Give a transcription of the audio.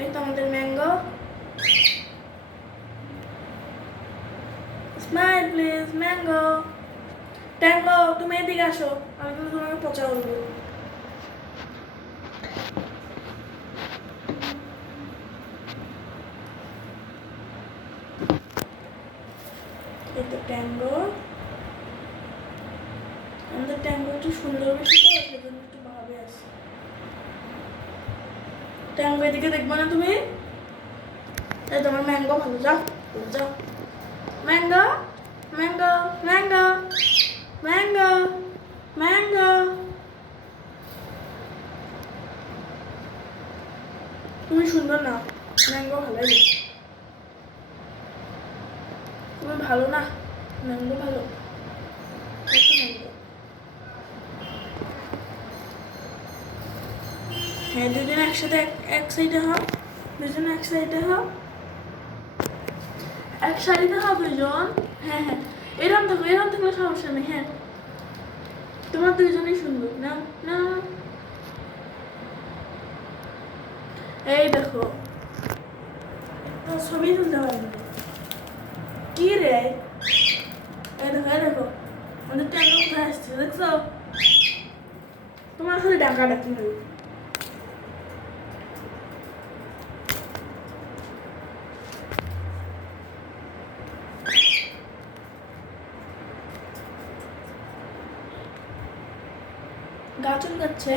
এই তো আমাদের mango. Smile please mango. Tango তুমি এদিকে আসো, আমি কিন্তু তোমাকে পচা বলবো। এই তো ট্যাঙ্গো। আমাদের ট্যাঙ্গো একটু সুন্দর বেশি তো, সেজন্য একটু ভাবে আছে। ট্যাঙ্গো এদিকে দেখবো না তুমি? এই তোমার ম্যাঙ্গো ভালো, যাও যাও। Mango mango mango mango mango. তুমি সুন্দর না, ম্যাঙ্গো ভালোই। তুমি ভালো না, ম্যাঙ্গো ভালো। ম্যাঙ্গো হ্যাঁ, দুজন একসাথে এক সাইডে হও, দুজন এক সাইডে হও, এক সাইডে হও দুজন। হ্যাঁ হ্যাঁ, এরকম থাকো, এরকম থাকলে সমস্যা নেই। হ্যাঁ, তোমার দুইজনই সুন্দর না না। এই দেখো, ছবি তুলতে পারবে কি রে? এই দেখো, এই দেখো, আমাদের ট্যাঙ্গো কোথায় আসছে দেখছো? তোমার খালি ডাকা ডাকি নেই। গা চুলকাচ্ছে।